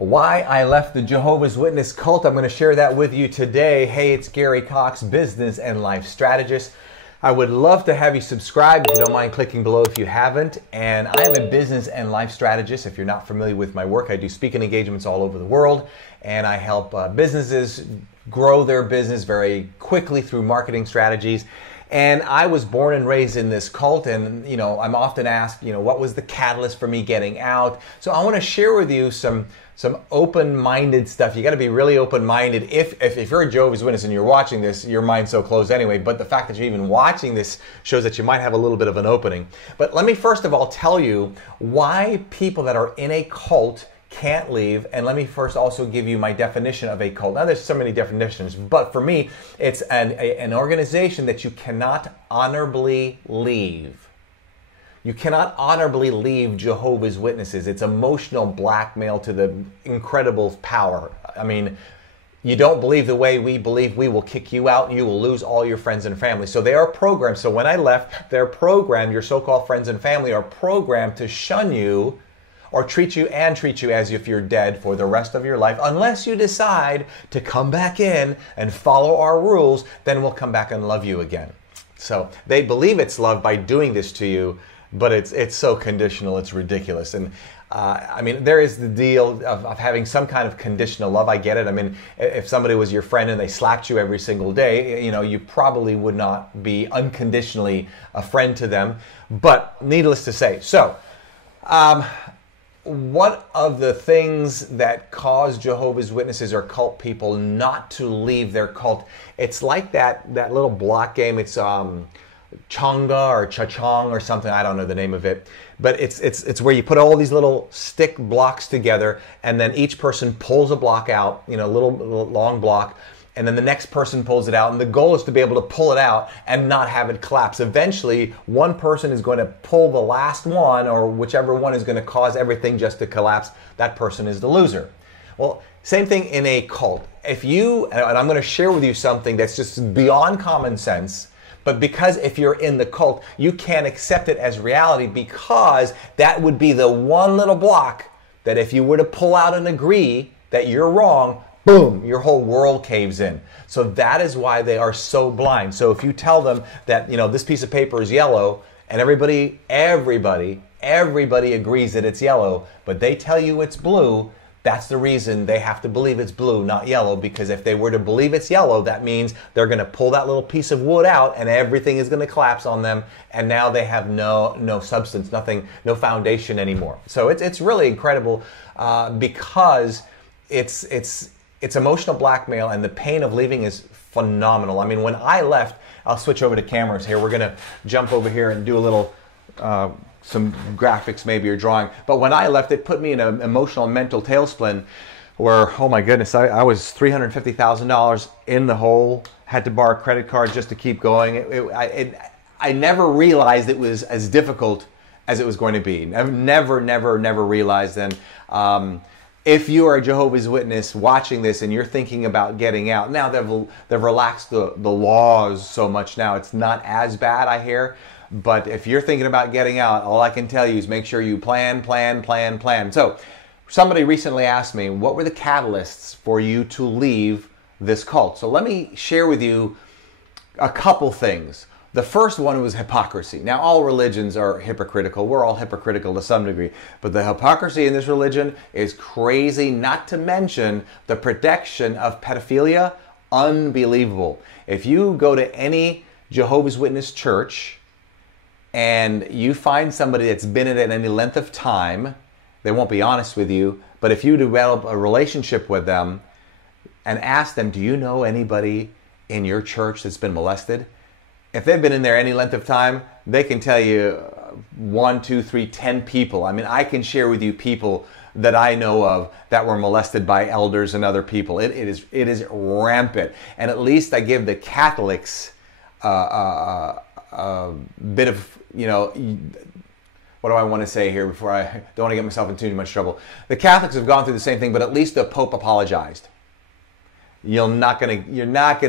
Why I left the Jehovah's Witness cult. I'm going to share that with you today. Hey, it's Gary Coxe, business and life strategist. I would love to have you subscribe if you don't mind clicking below if you haven't. And I am a business and life strategist. If you're not familiar with my work, I do speaking engagements all over the world, and I help businesses grow their business very quickly through marketing strategies. And I was born and raised in this cult, and I'm often asked, what was the catalyst for me getting out? So I want to share with you some open-minded stuff. You got to be really open-minded. If you're a Jehovah's Witness and you're watching this, your mind's so closed anyway, but the fact that you're even watching this shows that you might have a little bit of an opening. But let me first of all tell you why people that are in a cult can't leave, and let me first also give you my definition of a cult. Now, there's so many definitions, but for me, it's an organization that you cannot honorably leave. You cannot honorably leave Jehovah's Witnesses. It's emotional blackmail to the incredible power. I mean, you don't believe the way we believe, we will kick you out and you will lose all your friends and family. So they are programmed. So when I left, they're programmed, your so-called friends and family are programmed to shun you or treat you as if you're dead for the rest of your life. Unless you decide to come back in and follow our rules, then we'll come back and love you again. So they believe it's love by doing this to you, but it's so conditional, it's ridiculous. And I mean, there is the deal of having some kind of conditional love. I get it. I mean, if somebody was your friend and they slapped you every single day, you probably would not be unconditionally a friend to them. But needless to say, so what of the things that cause Jehovah's Witnesses or cult people not to leave their cult? It's like that little block game. It's Chonga or Cha-Chong or something. I don't know the name of it. But it's where you put all these little stick blocks together, and then each person pulls a block out, little long block, and then the next person pulls it out, and the goal is to be able to pull it out and not have it collapse. Eventually, one person is going to pull the last one, or whichever one is going to cause everything just to collapse. That person is the loser. Well, same thing in a cult. And I'm going to share with you something that's just beyond common sense, but because if you're in the cult, you can't accept it as reality, because that would be the one little block that if you were to pull out and agree that you're wrong, boom, your whole world caves in. So that is why they are so blind. So if you tell them that, this piece of paper is yellow, and everybody agrees that it's yellow, but they tell you it's blue, that's the reason they have to believe it's blue, not yellow, because if they were to believe it's yellow, that means they're going to pull that little piece of wood out and everything is going to collapse on them, and now they have no substance, nothing, no foundation anymore. So it's really incredible because it's emotional blackmail, and the pain of leaving is phenomenal. I mean, when I left, I'll switch over to cameras here. We're going to jump over here and do a little some graphics maybe or drawing. But when I left, it put me in an emotional and mental tailspin where, oh my goodness, I was $350,000 in the hole, had to borrow a credit card just to keep going. I never realized it was as difficult as it was going to be. I've never realized then. If you are a Jehovah's Witness watching this and you're thinking about getting out, now they've relaxed the laws so much now. It's not as bad, I hear. But if you're thinking about getting out, all I can tell you is make sure you plan. So somebody recently asked me, what were the catalysts for you to leave this cult? So let me share with you a couple things. The first one was hypocrisy. Now, all religions are hypocritical. We're all hypocritical to some degree. But the hypocrisy in this religion is crazy, not to mention the protection of pedophilia, unbelievable. If you go to any Jehovah's Witness church and you find somebody that's been in it any length of time, they won't be honest with you, but if you develop a relationship with them and ask them, do you know anybody in your church that's been molested? If they've been in there any length of time, they can tell you 1, 2, 3, 10 people. I mean, I can share with you people that I know of that were molested by elders and other people. It is rampant. And at least I give the Catholics a bit of, what do I want to say here before I don't want to get myself into too much trouble. The Catholics have gone through the same thing, but at least the Pope apologized. You're not gonna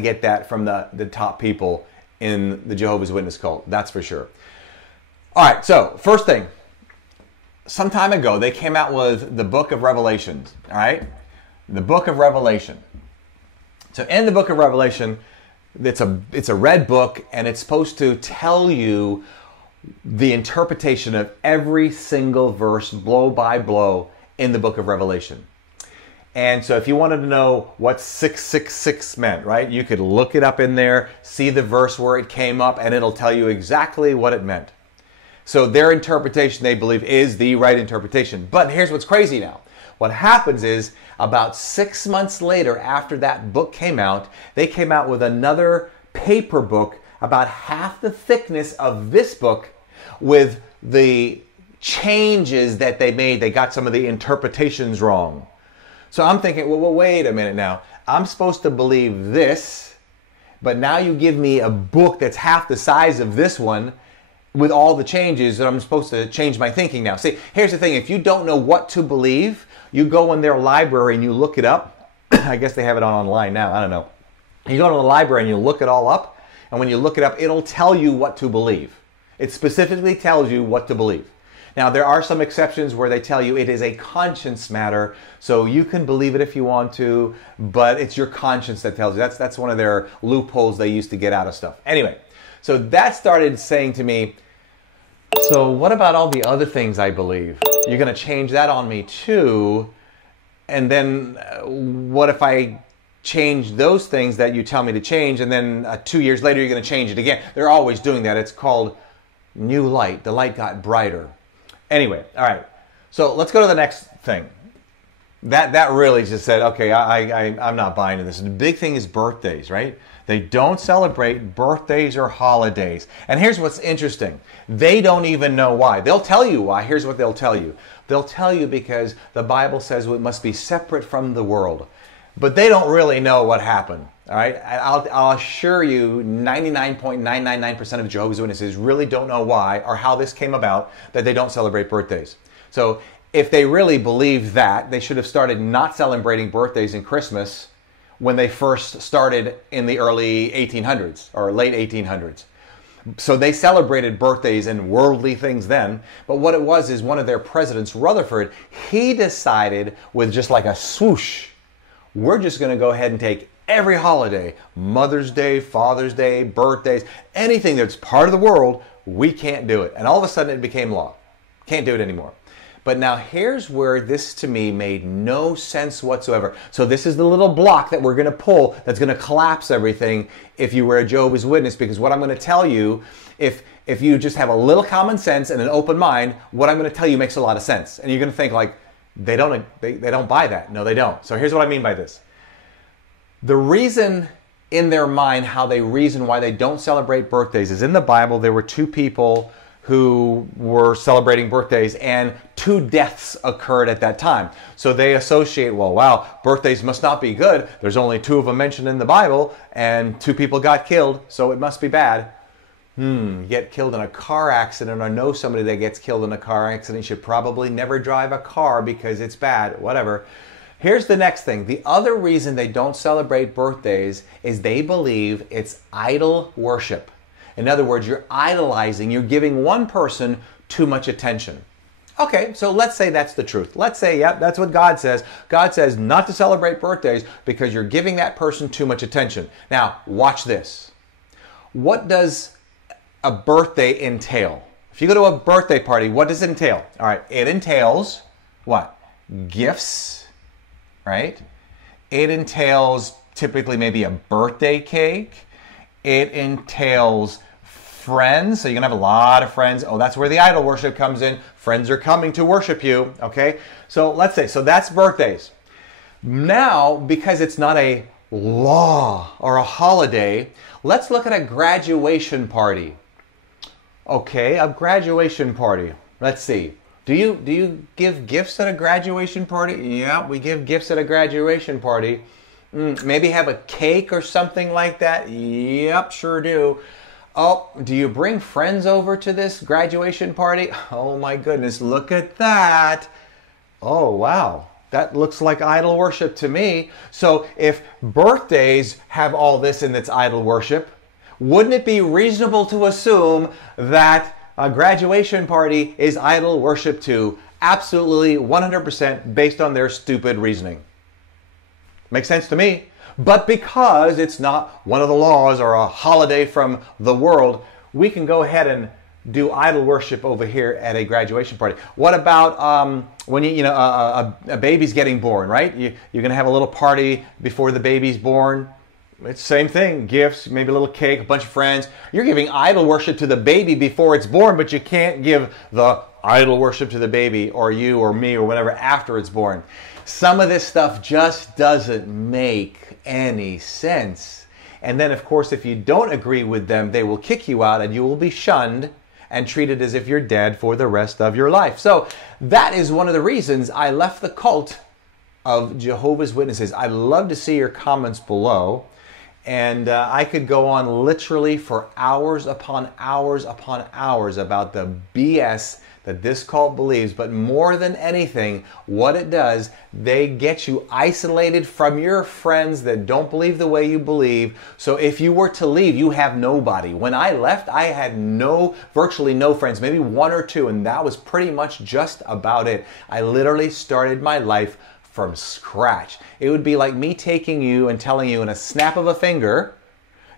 get that from the top people in the Jehovah's Witness cult. That's for sure. All right, so first thing, some time ago, they came out with the book of Revelations, all right? The book of Revelation. So in the book of Revelation, it's a red book, and it's supposed to tell you the interpretation of every single verse, blow by blow, in the book of Revelation. And so if you wanted to know what 666 meant, right, you could look it up in there, see the verse where it came up, and it'll tell you exactly what it meant. So their interpretation, they believe, is the right interpretation. But here's what's crazy now. What happens is, about 6 months later, after that book came out, they came out with another paper book about half the thickness of this book with the changes that they made. They got some of the interpretations wrong. So I'm thinking, well, wait a minute now. I'm supposed to believe this, but now you give me a book that's half the size of this one with all the changes that I'm supposed to change my thinking now. See, here's the thing. If you don't know what to believe, you go in their library and you look it up. I guess they have it online now. I don't know. You go to the library and you look it all up. And when you look it up, it'll tell you what to believe. It specifically tells you what to believe. Now, there are some exceptions where they tell you it is a conscience matter, so you can believe it if you want to, but it's your conscience that tells you. That's one of their loopholes they used to get out of stuff. Anyway, so that started saying to me, so what about all the other things I believe? You're going to change that on me too, and then what if I change those things that you tell me to change, and then 2 years later you're going to change it again? They're always doing that. It's called new light. The light got brighter. Anyway, all right. So let's go to the next thing. That really just said, okay, I'm not buying into this. The big thing is birthdays, right? They don't celebrate birthdays or holidays. And here's what's interesting. They don't even know why. They'll tell you why. Here's what they'll tell you. They'll tell you because the Bible says it must be separate from the world. But they don't really know what happened. All right, I'll assure you 99.999% of Jehovah's Witnesses really don't know why or how this came about that they don't celebrate birthdays. So if they really believe that, they should have started not celebrating birthdays and Christmas when they first started in the early 1800s or late 1800s. So they celebrated birthdays and worldly things then. But what it was is one of their presidents, Rutherford, he decided with just like a swoosh, we're just going to go ahead and take every holiday, Mother's Day, Father's Day, birthdays, anything that's part of the world, we can't do it. And all of a sudden it became law. Can't do it anymore. But now here's where this to me made no sense whatsoever. So this is the little block that we're going to pull that's going to collapse everything if you were a Jehovah's Witness. Because what I'm going to tell you, if you just have a little common sense and an open mind, what I'm going to tell you makes a lot of sense. And you're going to think like, they don't buy that. No, they don't. So here's what I mean by this. The reason in their mind, how they reason why they don't celebrate birthdays is in the Bible, there were two people who were celebrating birthdays and 2 deaths occurred at that time. So they associate, well, wow, birthdays must not be good. There's only 2 of them mentioned in the Bible and 2 people got killed, so it must be bad. Get killed in a car accident or know somebody that gets killed in a car accident should probably never drive a car because it's bad, whatever. Here's the next thing. The other reason they don't celebrate birthdays is they believe it's idol worship. In other words, you're idolizing, you're giving one person too much attention. Okay, so let's say that's the truth. Let's say, yep, that's what God says. God says not to celebrate birthdays because you're giving that person too much attention. Now, watch this. What does a birthday entail? If you go to a birthday party, what does it entail? All right, it entails what? Gifts, right? It entails typically maybe a birthday cake. It entails friends. So you're going to have a lot of friends. Oh, that's where the idol worship comes in. Friends are coming to worship you. Okay. So let's say, so that's birthdays. Now, because it's not a law or a holiday, let's look at a graduation party. Okay. A graduation party. Let's see. Do you give gifts at a graduation party? Yeah, we give gifts at a graduation party. Maybe have a cake or something like that? Yep, sure do. Oh, do you bring friends over to this graduation party? Oh my goodness, look at that. Oh wow, that looks like idol worship to me. So if birthdays have all this in its idol worship, wouldn't it be reasonable to assume that a graduation party is idol worship too? absolutely 100% based on their stupid reasoning. Makes sense to me. But because it's not one of the laws or a holiday from the world, we can go ahead and do idol worship over here at a graduation party. What about when a baby's getting born, right? You're going to have a little party before the baby's born. It's the same thing. Gifts, maybe a little cake, a bunch of friends. You're giving idol worship to the baby before it's born, but you can't give the idol worship to the baby or you or me or whatever after it's born. Some of this stuff just doesn't make any sense. And then, of course, if you don't agree with them, they will kick you out and you will be shunned and treated as if you're dead for the rest of your life. So that is one of the reasons I left the cult of Jehovah's Witnesses. I'd love to see your comments below. And I could go on literally for hours upon hours upon hours about the BS that this cult believes. But more than anything, what it does, they get you isolated from your friends that don't believe the way you believe. So if you were to leave, you have nobody. When I left, I had virtually no friends, maybe one or two, and that was pretty much just about it. I literally started my life from scratch. It would be like me taking you and telling you in a snap of a finger,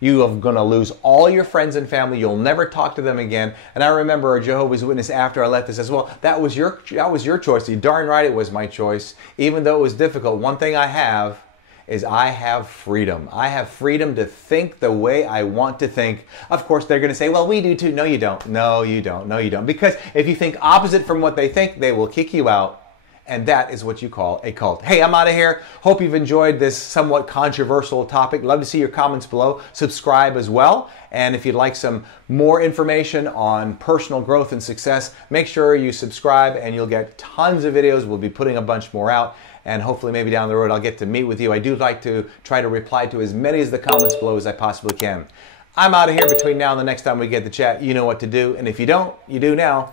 you are going to lose all your friends and family. You'll never talk to them again. And I remember a Jehovah's Witness after I left this says, well, that was your choice. You're darn right it was my choice. Even though it was difficult, one thing I have is I have freedom. I have freedom to think the way I want to think. Of course, they're going to say, well, we do too. No, you don't. No, you don't. No, you don't. Because if you think opposite from what they think, they will kick you out. And that is what you call a cult. Hey, I'm out of here. Hope you've enjoyed this somewhat controversial topic. Love to see your comments below. Subscribe as well. And if you'd like some more information on personal growth and success, make sure you subscribe and you'll get tons of videos. We'll be putting a bunch more out. And hopefully maybe down the road I'll get to meet with you. I do like to try to reply to as many of the comments below as I possibly can. I'm out of here. Between now and the next time we get the chat, you know what to do. And if you don't, you do now.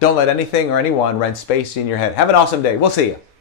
Don't let anything or anyone rent space in your head. Have an awesome day. We'll see you.